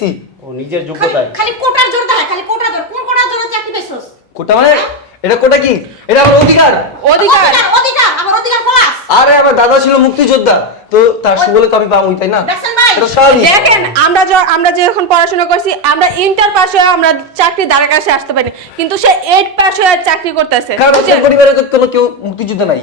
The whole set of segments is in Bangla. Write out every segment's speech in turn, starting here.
পাইছি ও নিজের যোগ্যতায়। খালি কোটার জোর দেখায় খালি কোটার জোর। কোন কোটার জোরে চাকরি পেছস কোটা মানে এটা কোটা কি? এটা আমার অধিকার। অধিকার। অধিকার। আমার অধিকার আরে আমার দাদা ছিল মুক্তিযোদ্ধা। তো তার সুবলে তো আমি পাবোই তাই না? দেখেন আমরা য- আমরা যে এখন পড়াশোনা করছি আমরা ইন্টার পাস হয়ে আমরা চাকরি দ্বারা কাছে আসতে পারি কিন্তু সে এইট পাস হয়ে চাকরি করতেছে। কারণ? পরিবারে তো কোনো কেউ মুক্তিযোদ্ধা নাই।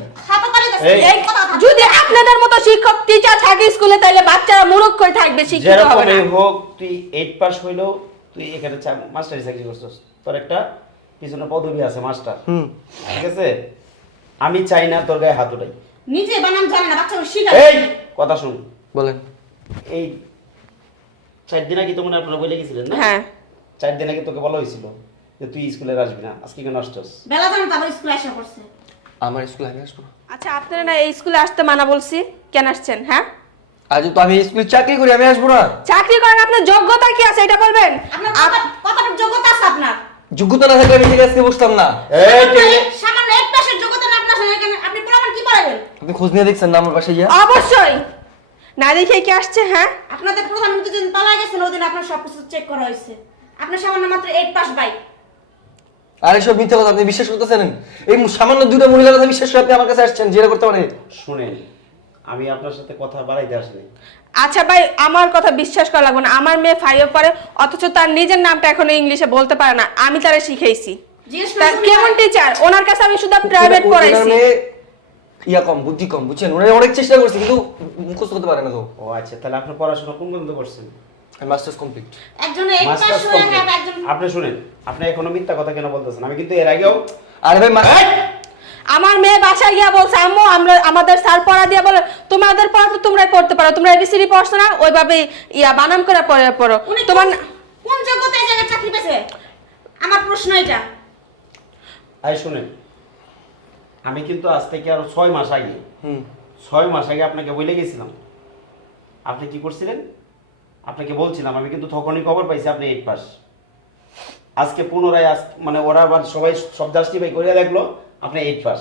যদি আপনাদের মতো শিক্ষক টিচার থাকে স্কুলে তাহলে বাচ্চারা মূর্খ হয়ে থাকবে শিক্ষিত হবে না। হোক তুই এইট পাস হইলেও তুই এখানে মাস্টারি চাকরি করছিস। তোর একটা পিছনে পদবি আছে মাস্টার হুম। ঠিক আছে? আমি চাই না তোর গায়ে হাত উঠাই। নিজে বানাম জানে না বাচ্চাকে শিখায় এই কথা শুন। বলেন। এই চার দিন আগে তোমরা আপনারা বলে গেছিলেন না? হ্যাঁ। চার দিন আগে তোকে বলা হয়েছিল যে তুই স্কুলে আসবি না আজকে কেন আসছস? বেলা জানো তো আবার স্কুলে আসা পড়ছে। আমার স্কুলে আমি আসব আচ্ছা আপনারা না এই স্কুলে আসতে মানা বলছি। কেন আসছেন হ্যাঁ? আজ তো আমি স্কুলে চাকরি করি আমি আসব না। চাকরি করার আপনার যোগ্যতা কি আছে এটা বলবেন? আপনার কতটুকু যোগ্যতা আছে আপনার? যোগ্যতা না থাকলে আমি ঠিক আজকে বসতাম না। এই সামান্য টেবিলে এক- সামান্য এক পাশের যোগ্যতা না আপনার সঙ্গে এখানে আপনি প্রমাণ কি পারবেন আপনি খোঁজ নিয়ে দেখছেন না আমার বাসায় গিয়া? অবশ্যই। না দেখে কি আসছে হ্যাঁ? আপনাদের প্রধানমন্ত্রী যেদিন পালা গেছেন ওদিন আপনার সবকিছু চেক করা হয়েছে। আপনার সামান্য মাত্র এইট পাস বাই আর এসব মিথ্যা কথা আপনি বিশ্বাস করতেছেন? এই সামান্য দুটো মহিলার কথা বিশ্বাস করে আপনি আমার কাছে আসছেন জেরা করতে পারে? শুনেন আমি আপনার সাথে কথা বাড়াইতে আসিনি। আচ্ছা ভাই আমার কথা বিশ্বাস করা লাগবে না। আমার মেয়ে ফাইভে পড়ে অথচ তার নিজের নামটা এখনও ইংলিশে বলতে পারে না। আমি তারা শিখাইছি। জিজ্ঞেস তার করেছেন কেমন টিচার ওনার কাছে আমি শুধু প্রাইভেট পড়াইছি। ইয়া কম বুদ্ধি কম বুঝছেন? ওনারা অনেক চেষ্টা করছে কিন্তু মুখস্থ করতে পারে না তো। ও আচ্ছা তাহলে আপনি পড়াশোনা কোন পর্যন্ত করছেন? মাস্টার্স কমপ্লিট একজন একজন আপনি শুনেন আপনি এখনও মিথ্যা কথা কেন বলতেছেন? আমি কিন্তু এর আগেও আরে ভাই আমার মেয়ে বাসায় গিয়া বলছে আম্মু আমরা আমাদের স্যার পড়া দিয়া বলে তোমাদের পড়া তো তোমরাই পড়তে পারো তোমরা এবিসিডি পড়ছো না? ওইভাবে ইয়া বানাম করে পড়ে পড়ো। তোমার কোন- কোন যোগ্যতায় জায়গায় চাকরি পেয়েছে? আমার প্রশ্ন এটা। আই শুনেন। আমি কিন্তু আজ থেকে আরও ছয় মাস আগে হুম। ছয় মাস আগে আপনাকে বলে গেছিলাম। আপনি কি করছিলেন? আপনাকে বলছিলাম আমি কিন্তু তখনই খবর পাইছি আপনি এইট পাস আজকে পুনরায় আজ মানে ওরা আবার সবাই সব জাস্টিফাই করে দেখল আপনি এইট পাস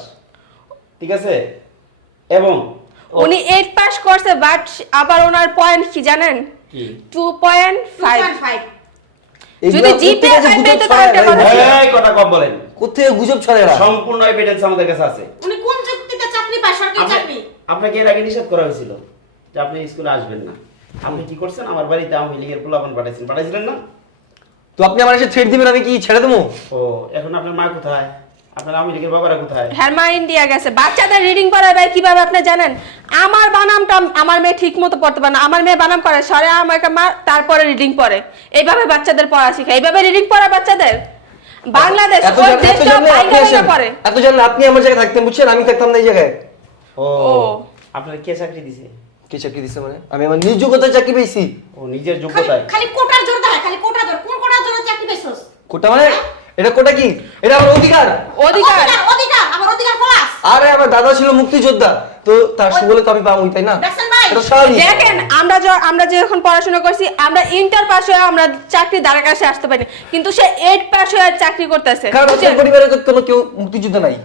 ঠিক আছে? এবং উনি এইট পাস করছে বাট আবার ওনার পয়েন্ট কি জানেন? টু পয়েন্ট ফাইভ যদি তো ভাই? এই কথা কম বলেন। কোত্থেকে গুজব এরা? সম্পূর্ণ এভিডেন্স আমাদের কাছে আছে। উনি কোন যুক্তিতে চাকরি পায়? সরকারি চাকরি? আপনাকে এর আগে নিষেধ করা হয়েছিল যে আপনি স্কুলে আসবেন না। আপনি কি করছেন? আমার বাড়িতে আওয়ামী লীগের পোলাপন পাঠাইছেন। পাঠাইছিলেন না? তো আপনি আমার এসে থ্রেড দিবেন আমি কি ছেড়ে দেবো? ও এখন আপনার মা কোথায়? আপনার আওয়ামী লীগের বাবারা কোথায়? হ্যারমা ইন্ডিয়া গেছে। বাচ্চাদের রিডিং পড়ায় ভাই কীভাবে আপনি জানেন? আমার বানামটা আমার মেয়ে ঠিক মতো পড়তে পারে না। আমার মেয়ে বানাম করে সরে আমাকে মা তারপরে রিডিং পড়ে। এইভাবে বাচ্চাদের পড়া শিখায়। এইভাবে রিডিং পড়া বাচ্চাদের? বাংলাদেশ এত ওই দেশটা জানলে আপনি বাইরে। পড়ে। এত জানলে আপনি আমার জায়গায় থাকতেন বুঝছেন? আমি থাকতাম না এই জায়গায়। ও ও। আপনার কে চাকরি দিছে? কি চাকরি দিছে মানে? আমি আমার নিজ যোগ্যতায় চাকরি পেয়েছি। ও নিজের যোগ্যতায়? খালি কোটার জোর দা খালি কোটার জোর। কোন কোটার জোরে চাকরি পেছস কোটা মানে? এটা কোটা কি? এটা আমার অধিকার। অধিকার। অধিকার। আমার অধিকার প্লাস আরে আমার দাদা ছিল মুক্তিযোদ্ধা। তো তার সুবলে তো আমি পাবোই তাই না? দেখেন আমরা আমরা যে এখন পড়াশোনা করছি আমরা ইন্টার পাস হয়ে আমরা চাকরি দ্বারা কাছে আসতে পারি কিন্তু সে এইট পাস হয়ে চাকরি করতেছে কারণ পরিবারে তো কোনো কেউ মুক্তিযোদ্ধা নাই।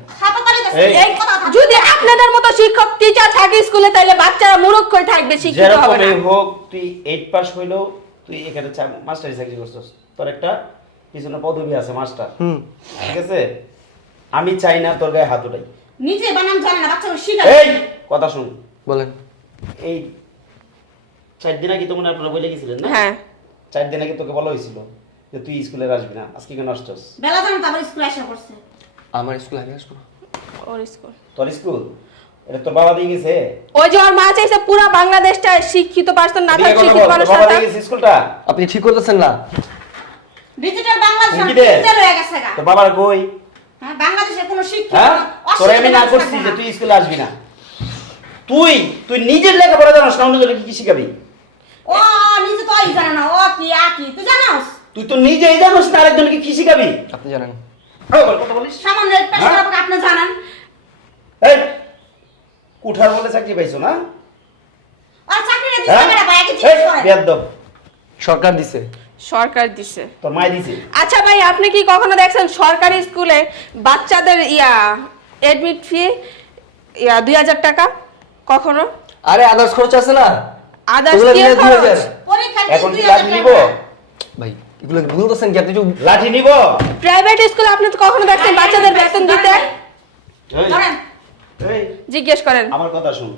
যদি আপনাদের মতো শিক্ষক টিচার থাকে স্কুলে তাহলে বাচ্চারা মূর্খ হয়ে থাকবে শিক্ষিত হবে না। হোক তুই এইট পাস হইলেও তুই এখানে মাস্টারি চাকরি করছিস। তোর একটা পিছনে পদবি আছে মাস্টার ঠিক আছে? আমি চাই না তোর গায়ে হাত উঠাই। নিজে বানাম জানে না বাচ্চাকে শিখায়। এই কথা শুন। বলেন। এই চার দিন আগে তোমরা আপনারা বলে গেছিলেন না? হ্যাঁ। চার দিন আগে তোকে বলা হয়েছিল যে তুই স্কুলে আসবি না আজকে কেন আসছস? বেলা জানো তো আবার স্কুলে আসা পড়ছে আমার স্কুলে আমি আসব ওর স্কুল। তোর স্কুল? এটা তোর বাবা দিয়ে গেছে? ওই যে ওর মা চাইছে পুরো বাংলাদেশটা শিক্ষিত পার্সন না থাকে শিক্ষিত মানুষ না বাবা দিয়ে থাক। গেছে স্কুলটা? আপনি ঠিক করতেছেন না। ডিজিটাল বাংলাদেশ ডিজিটাল হয়ে গেছে গা। তোর বাবার কই? হ্যাঁ বাংলাদেশে কোনো শিক্ষা হ্যাঁ? আমি না করছি যে তুই স্কুলে আসবি না। তুই তুই নিজের লেখাপড়া জানাস না অন্যজনকে কি কি শিখাবি? ও নিজে তো জানে না ও কি আ কি তুই জানাস? তুই তো নিজেই জানিস না আরেকজনকে কি শিখাবি? আপনি জানেন। হ্যাঁ, বল, কথা বলিস। সামান্য একটা হ্যাঁ? আপনি জানেন। এই কুঠার বলে চাকরি পাইছো না? আর চাকরি না হ্যাঁ? দিছে না ভাই? কি এই, জিজ্ঞেস করে বেয়াদ্দপ। সরকার দিছে। সরকার দিছে। তোর মায় দিছে। আচ্ছা ভাই আপনি কি কখনো দেখছেন সরকারি স্কুলে বাচ্চাদের ইয়া এডমিট ফি ইয়া দুই হাজার টাকা? কখনো? আরে আদার্স খরচ আছে না। আদার্স কি খরচ। পরীক্ষা এখন কি লাভ নিব? ভাই এগুলো বলতেছেন কি? আপনি লাঠি নিব? প্রাইভেট স্কুলে আপনি তো কখনো দেখছেন বাচ্চাদের বেতন দিতে? এই, জিজ্ঞেস করেন। আমার কথা শুন